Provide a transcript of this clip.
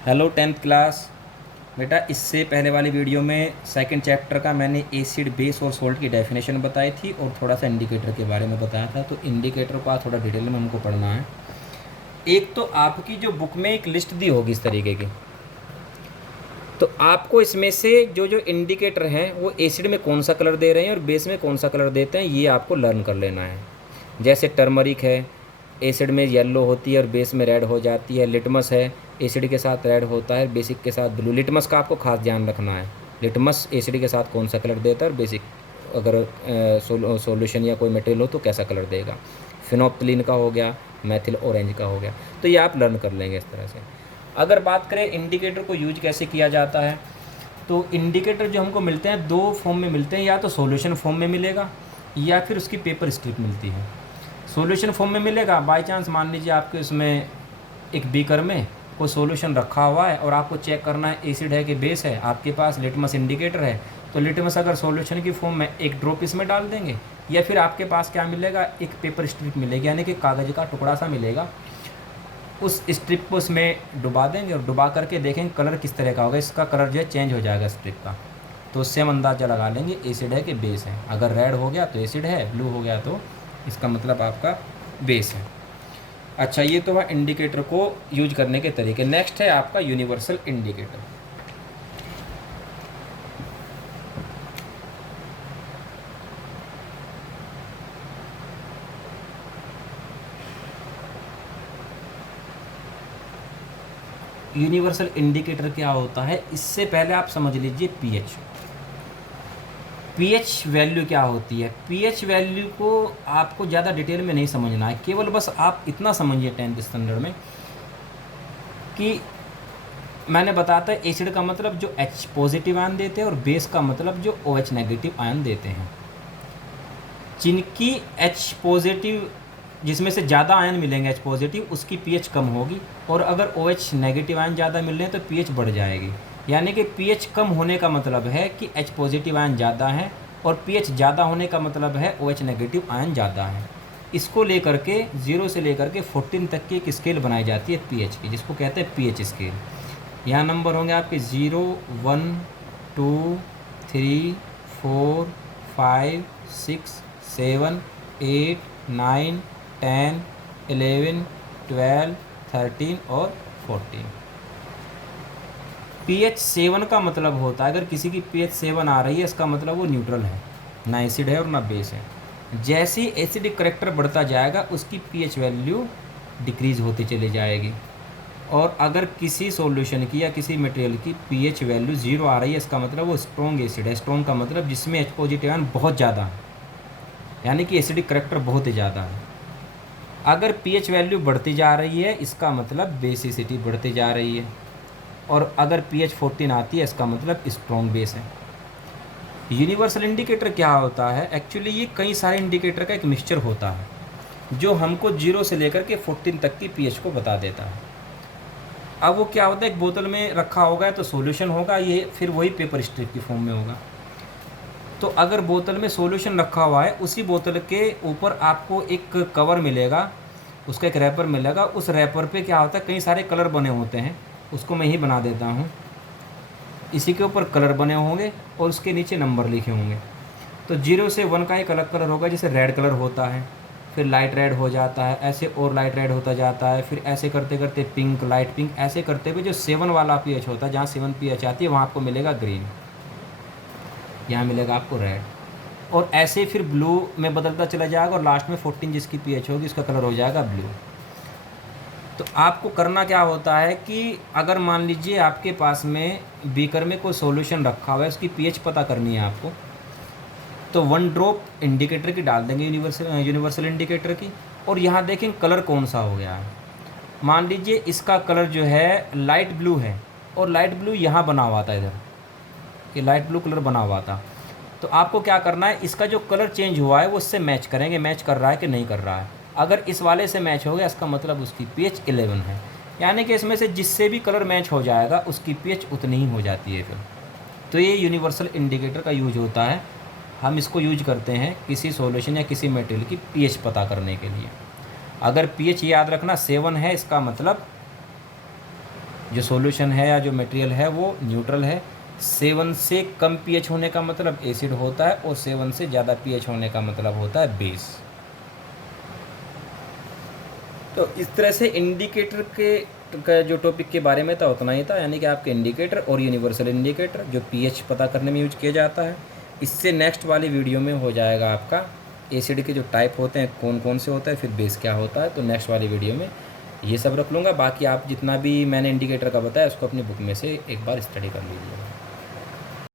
Hello tenth class. बेटा इससे पहले वाली वीडियो में सेकंड चैप्टर का मैंने एसिड बेस और सोल्ट की डेफिनेशन बताई थी और थोड़ा सा इंडिकेटर के बारे में बताया था। तो इंडिकेटर को आज थोड़ा डिटेल में हमको पढ़ना है। एक तो आपकी जो बुक में एक लिस्ट दी होगी इस तरीके की, तो आपको इसमें से जो जो इंडिकेटर हैं वो एसिड में कौन सा कलर दे रहे हैं और बेस में कौन सा कलर देते हैं, ये आपको लर्न कर लेना है। जैसे टर्मरिक है, एसिड में येलो होती है और बेस में रेड हो जाती है। लिटमस है, एसिड के साथ रेड होता है, बेसिक के साथ ब्लू। लिटमस का आपको खास ध्यान रखना है, लिटमस एसिड के साथ कौन सा कलर देता है और बेसिक अगर सॉल्यूशन या कोई मटेरियल हो तो कैसा कलर देगा। फिनोप्थिलीन का हो गया, मैथिल ऑरेंज का हो गया। तो ये आप लर्न कर लेंगे इस तरह से। अगर बात करें इंडिकेटर को यूज कैसे किया जाता है, तो इंडिकेटर जो हमको मिलते हैं दो फॉर्म में मिलते हैं, या तो सॉल्यूशन फॉर्म में मिलेगा या फिर उसकी पेपर स्ट्रिप मिलती है। सॉल्यूशन फॉर्म में मिलेगा, बाय चांस मान लीजिए आपके उसमें एक बीकर में कोई सॉल्यूशन रखा हुआ है और आपको चेक करना है एसिड है कि बेस है, आपके पास लिटमस इंडिकेटर है, तो लिटमस अगर सॉल्यूशन की फॉर्म में एक ड्रॉप इसमें डाल देंगे, या फिर आपके पास क्या मिलेगा, एक पेपर स्ट्रिप मिलेगी, यानी कि कागज़ का टुकड़ा सा मिलेगा। उस स्ट्रिप को उसमें डुबा देंगे और डुबा करके देखेंगे कलर किस तरह का होगा। इसका कलर जो है चेंज हो जाएगा स्ट्रिप का, तो उससे हम अंदाज़ा लगा लेंगे एसिड है कि बेस है। अगर रेड हो गया तो एसिड है, ब्लू हो गया तो इसका मतलब आपका बेस है। अच्छा, ये तो वह इंडिकेटर को यूज करने के तरीके। नेक्स्ट है आपका यूनिवर्सल इंडिकेटर। यूनिवर्सल इंडिकेटर क्या होता है, इससे पहले आप समझ लीजिए पीएच। पीएच वैल्यू क्या होती है। पीएच वैल्यू को आपको ज़्यादा डिटेल में नहीं समझना है, केवल बस आप इतना समझिए 10th स्टैंडर्ड में कि मैंने बताया था एसिड का मतलब जो H पॉजिटिव आयन देते हैं और बेस का मतलब जो OH नेगेटिव आयन देते हैं। जिनकी H पॉजिटिव, जिसमें से ज़्यादा आयन मिलेंगे H पॉजिटिव, उसकी पीएच कम होगी, और अगर OH नेगेटिव आयन ज़्यादा मिल रहे हैं तो पीएच बढ़ जाएगी। यानी कि पीएच कम होने का मतलब है कि H पॉजिटिव आयन ज़्यादा है, और पीएच ज़्यादा होने का मतलब है OH नेगेटिव आयन ज़्यादा है। इसको लेकर के 0 से लेकर के 14 तक की एक स्केल बनाई जाती है पीएच की, जिसको कहते हैं पीएच स्केल। यहाँ नंबर होंगे आपके 0, 1, 2, 3, 4, 5, 6, 7, 8, 9, 10, 11, 12, 13 और 14। पीएच 7 का मतलब होता है, अगर किसी की पीएच 7 आ रही है इसका मतलब वो न्यूट्रल है, ना एसिड है और ना बेस है। जैसे ही एसिडिक करेक्टर बढ़ता जाएगा उसकी पीएच वैल्यू डिक्रीज़ होती चली जाएगी। और अगर किसी सॉल्यूशन की या किसी मटेरियल की पीएच वैल्यू 0 आ रही है इसका मतलब वो स्ट्रॉन्ग एसिड है। स्ट्रॉन्ग का मतलब जिसमें H पॉजिटिव आयन बहुत ज़्यादा है, यानी कि एसिडिक करेक्टर बहुत ही ज़्यादा है। अगर पीएच वैल्यू बढ़ती जा रही है इसका मतलब बेसिसिटी बढ़ती जा रही है, और अगर पीएच 14 आती है इसका मतलब स्ट्रॉन्ग बेस है। यूनिवर्सल इंडिकेटर क्या होता है, एक्चुअली ये कई सारे इंडिकेटर का एक मिक्सचर होता है जो हमको 0 से लेकर के 14 तक की पीएच को बता देता है। अब वो क्या होता है, एक बोतल में रखा होगा तो सॉल्यूशन होगा, ये फिर वही पेपर स्ट्रिप की फॉर्म में होगा। तो अगर बोतल में सॉल्यूशन रखा हुआ है, उसी बोतल के ऊपर आपको एक कवर मिलेगा, उसका एक रैपर मिलेगा। उस रैपर पे क्या होता है, कई सारे कलर बने होते हैं, उसको मैं ही बना देता हूँ। इसी के ऊपर कलर बने होंगे और उसके नीचे नंबर लिखे होंगे। तो 0 से 1 का एक अलग कलर होगा, जैसे रेड कलर होता है, फिर लाइट रेड हो जाता है, ऐसे और लाइट रेड होता जाता है, फिर ऐसे करते करते पिंक, लाइट पिंक, ऐसे करते हुए जो 7 वाला पीएच होता है, जहाँ 7 पीएच आती है वहाँ आपको मिलेगा ग्रीन, यहाँ मिलेगा आपको रेड, और ऐसे फिर ब्लू में बदलता चला जाएगा, और लास्ट में 14 जिसकी पीएच होगी उसका कलर हो जाएगा ब्लू। तो आपको करना क्या होता है कि अगर मान लीजिए आपके पास में बीकर में कोई सॉल्यूशन रखा हुआ है, उसकी पीएच पता करनी है आपको, तो 1 ड्रॉप इंडिकेटर की डाल देंगे, यूनिवर्सल इंडिकेटर की, और यहाँ देखें कलर कौन सा हो गया है। मान लीजिए इसका कलर जो है लाइट ब्लू है, और लाइट ब्लू यहाँ बना हुआ था, इधर ये लाइट ब्लू कलर बना हुआ था। तो आपको क्या करना है, इसका जो कलर चेंज हुआ है वो उससे मैच करेंगे, मैच कर रहा है कि नहीं कर रहा है। अगर इस वाले से मैच हो गया इसका मतलब उसकी पीएच 11 है, यानी कि इसमें से जिससे भी कलर मैच हो जाएगा उसकी पीएच उतनी ही हो जाती है फिर। तो ये यूनिवर्सल इंडिकेटर का यूज होता है, हम इसको यूज करते हैं किसी सॉल्यूशन या किसी मटेरियल की पीएच पता करने के लिए। अगर पीएच याद रखना 7 है इसका मतलब जो सॉल्यूशन है या जो मटेरियल है वो न्यूट्रल है। 7 से कम पीएच होने का मतलब एसिड होता है और 7 से ज़्यादा पीएच होने का मतलब होता है बेस। तो इस तरह से इंडिकेटर के का जो टॉपिक के बारे में था उतना ही था, यानी कि आपके इंडिकेटर और यूनिवर्सल इंडिकेटर जो पीएच पता करने में यूज किया जाता है। इससे नेक्स्ट वाली वीडियो में हो जाएगा आपका एसिड के जो टाइप होते हैं कौन कौन से होता है, फिर बेस क्या होता है। तो नेक्स्ट वाली वीडियो में ये सब रख लूँगा। बाकी आप जितना भी मैंने इंडिकेटर का बताया उसको अपनी बुक में से एक बार स्टडी कर लीजिए।